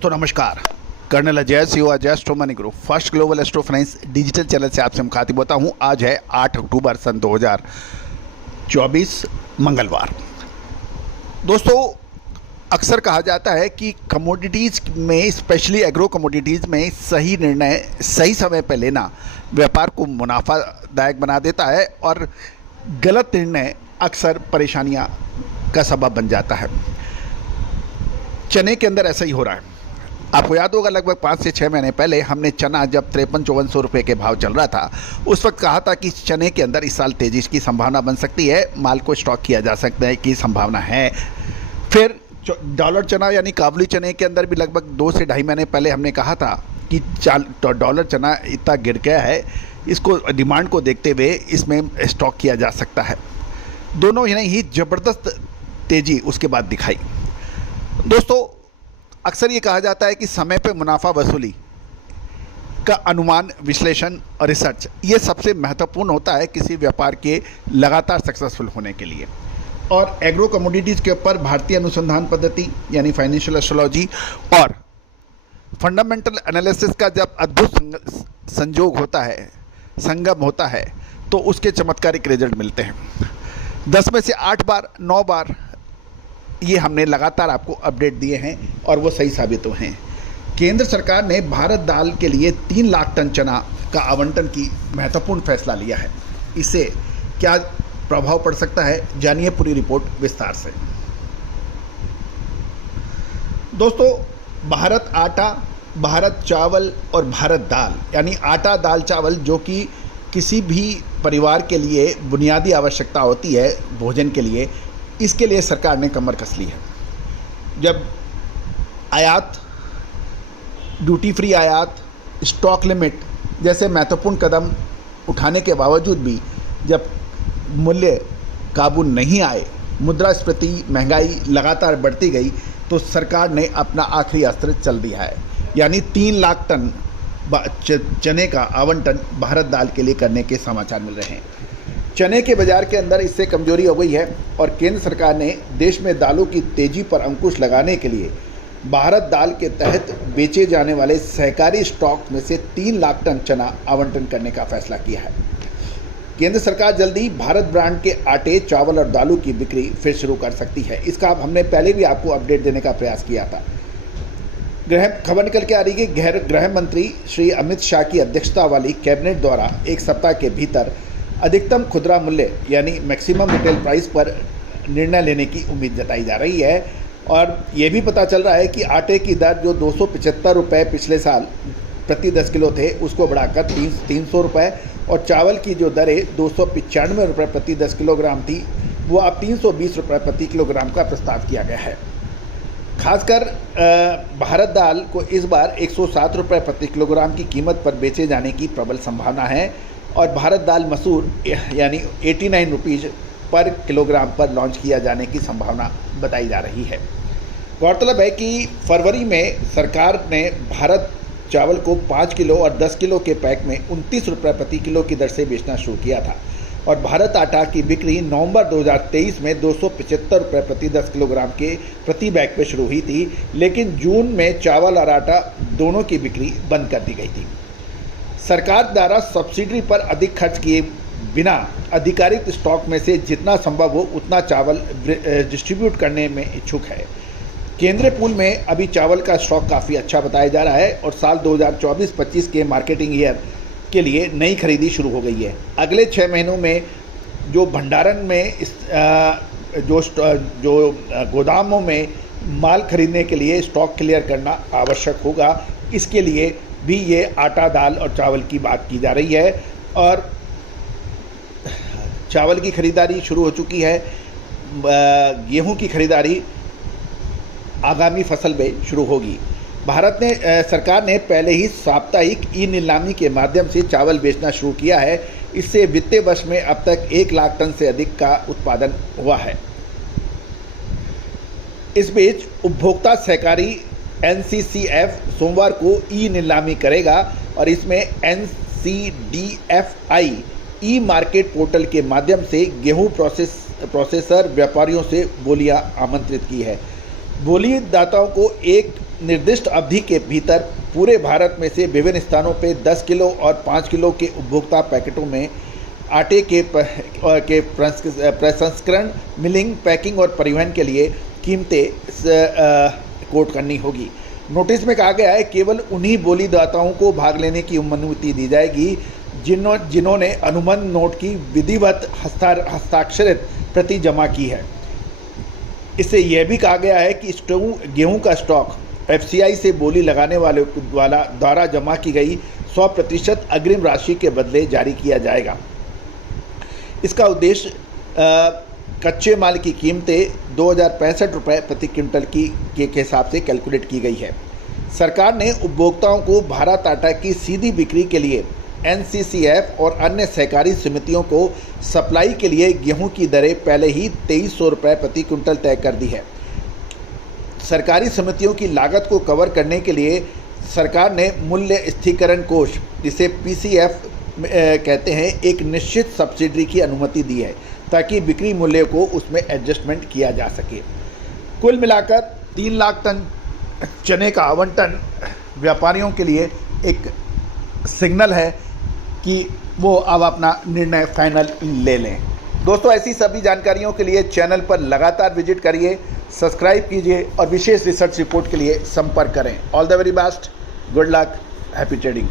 दोस्तों नमस्कार। Colonel Ajay Singh Ajay astro money group first global astro finance digital channel से आपसे मुखातिब होता हूं। आज है 8 अक्टूबर सन 2024 मंगलवार। दोस्तों अक्सर कहा जाता है कि कमोडिटीज़ में, स्पेशली एग्रो कमोडिटीज़ में सही निर्णय सही समय पर लेना व्यापार को मुनाफादायक बना देता है और गलत निर्णय अक्सर परेशानियां का सबब बन जाता है। चने के अंदर ऐसा ही हो रहा है। आपको याद होगा लगभग 5 से 6 महीने पहले हमने चना जब 53-5400 रुपये के भाव चल रहा था, उस वक्त कहा था कि चने के अंदर इस साल तेजी की संभावना बन सकती है, माल को स्टॉक किया जा सकता है की संभावना है। फिर डॉलर चना यानी काबुली चने के अंदर भी लगभग 2 से ढाई महीने पहले हमने कहा था कि डॉलर चना इतना गिर गया है, इसको डिमांड को देखते हुए इसमें स्टॉक किया जा सकता है। दोनों ही ज़बरदस्त तेज़ी उसके बाद दिखाई। दोस्तों अक्सर ये कहा जाता है कि समय पे मुनाफा वसूली का अनुमान, विश्लेषण और रिसर्च ये सबसे महत्वपूर्ण होता है किसी व्यापार के लगातार सक्सेसफुल होने के लिए। और एग्रो कमोडिटीज़ के ऊपर भारतीय अनुसंधान पद्धति यानी फाइनेंशियल एस्ट्रोलॉजी और फंडामेंटल एनालिसिस का जब अद्भुत संजोग होता है, संगम होता है, तो उसके चमत्कारिक रिजल्ट मिलते हैं। 10 में से 8 बार 9 बार ये हमने लगातार आपको अपडेट दिए हैं और वो सही साबित हुए हैं। केंद्र सरकार ने भारत दाल के लिए 3 लाख टन चना का आवंटन की महत्वपूर्ण फैसला लिया है। इससे क्या प्रभाव पड़ सकता है, जानिए पूरी रिपोर्ट विस्तार से। दोस्तों भारत आटा, भारत चावल और भारत दाल यानी आटा दाल चावल जो कि किसी भी परिवार के लिए बुनियादी आवश्यकता होती है भोजन के लिए, इसके लिए सरकार ने कमर कस ली है। जब आयात, ड्यूटी फ्री आयात, स्टॉक लिमिट जैसे महत्वपूर्ण कदम उठाने के बावजूद भी जब मूल्य काबू नहीं आए, मुद्रास्फीति, महंगाई लगातार बढ़ती गई, तो सरकार ने अपना आखिरी अस्त्र चल दिया है। यानी 3 लाख टन चने का आवंटन भारत दाल के लिए करने के समाचार मिल रहे हैं। चने के बाजार के अंदर इससे कमजोरी हो गई है और केंद्र सरकार ने देश में दालों की तेजी पर अंकुश लगाने के लिए भारत दाल के तहत बेचे जाने वाले सहकारी स्टॉक में से 3 लाख टन चना आवंटन करने का फैसला किया है। केंद्र सरकार जल्दी भारत ब्रांड के आटे, चावल और दालों की बिक्री फिर शुरू कर सकती है। इसका हमने पहले भी आपको अपडेट देने का प्रयास किया था। खबर निकल के आ रही है कि गृह मंत्री श्री अमित शाह की अध्यक्षता वाली कैबिनेट द्वारा 1 सप्ताह के भीतर अधिकतम खुदरा मूल्य यानी मैक्सिमम रिटेल प्राइस पर निर्णय लेने की उम्मीद जताई जा रही है। और ये भी पता चल रहा है कि आटे की दर जो 275 रुपये पिछले साल प्रति 10 किलो थे, उसको बढ़ाकर 300 रुपये, और चावल की जो दरें 295 रुपये प्रति 10 किलोग्राम थी, वो अब 320 रुपये प्रति किलोग्राम का प्रस्ताव किया गया है। खासकर भारत दाल को इस बार 107 रुपये प्रति किलोग्राम की कीमत पर बेचे जाने की प्रबल संभावना है और भारत दाल मसूर यानी 89 रुपीज़ पर किलोग्राम पर लॉन्च किया जाने की संभावना बताई जा रही है। गौरतलब है कि फरवरी में सरकार ने भारत चावल को 5 किलो और 10 किलो के पैक में 29 रुपये प्रति किलो की दर से बेचना शुरू किया था और भारत आटा की बिक्री नवंबर 2023 में 275 रुपये प्रति 10 किलोग्राम के प्रति बैग पे शुरू हुई थी, लेकिन जून में चावल और आटा दोनों की बिक्री बंद कर दी गई थी। सरकार द्वारा सब्सिडी पर अधिक खर्च किए बिना आधिकारिक स्टॉक में से जितना संभव हो उतना चावल डिस्ट्रीब्यूट करने में इच्छुक है। केंद्रीय पूल में अभी चावल का स्टॉक काफ़ी अच्छा बताया जा रहा है और साल 2024-25 के मार्केटिंग ईयर के लिए नई खरीदी शुरू हो गई है। अगले 6 महीनों में जो भंडारण में जो गोदामों में माल खरीदने के लिए स्टॉक क्लियर करना आवश्यक होगा, इसके लिए भी ये आटा, दाल और चावल की बात की जा रही है। और चावल की खरीदारी शुरू हो चुकी है, गेहूं की खरीदारी आगामी फसल में शुरू होगी। सरकार ने पहले ही साप्ताहिक ई नीलामी के माध्यम से चावल बेचना शुरू किया है। इससे वित्तीय वर्ष में अब तक 1 लाख टन से अधिक का उत्पादन हुआ है। इस बीच उपभोक्ता सहकारी NCCF सोमवार को ई नीलामी करेगा और इसमें NCDFI ई मार्केट पोर्टल के माध्यम से गेहूं प्रोसेसर व्यापारियों से बोलियां आमंत्रित की है। बोलीदाताओं को एक निर्दिष्ट अवधि के भीतर पूरे भारत में से विभिन्न स्थानों पर 10 किलो और 5 किलो के उपभोक्ता पैकेटों में आटे के प्रसंस्करण, मिलिंग, पैकिंग और परिवहन के लिए कीमतें कोट करनी होगी। नोटिस में कहा गया है केवल उन्हीं बोलीदाताओं को भाग लेने की अनुमति दी जाएगी जिन्होंने अनुबंध नोट की विधिवत हस्ताक्षरित प्रति जमा की है। इससे यह भी कहा गया है कि गेहूं का स्टॉक एफसीआई से बोली लगाने वाले द्वारा जमा की गई 100% अग्रिम राशि के बदले जारी किया जाएगा। इसका उद्देश्य कच्चे माल की कीमतें 2065 रुपये प्रति क्विंटल के हिसाब से कैलकुलेट की गई है। सरकार ने उपभोक्ताओं को भारत आटा की सीधी बिक्री के लिए एनसीसीएफ और अन्य सहकारी समितियों को सप्लाई के लिए गेहूं की दरें पहले ही 2300 रुपये प्रति क्विंटल तय कर दी है। सरकारी समितियों की लागत को कवर करने के लिए सरकार ने मूल्य स्थिरीकरण कोष, जिसे पीसीएफ कहते हैं, एक निश्चित सब्सिडी की अनुमति दी है ताकि बिक्री मूल्य को उसमें एडजस्टमेंट किया जा सके। कुल मिलाकर 3 लाख टन चने का आवंटन व्यापारियों के लिए एक सिग्नल है कि वो अब अपना निर्णय फाइनल ले लें। दोस्तों, ऐसी सभी जानकारियों के लिए चैनल पर लगातार विजिट करिए, सब्सक्राइब कीजिए और विशेष रिसर्च रिपोर्ट के लिए संपर्क करें। All the very best, good luck, happy trading.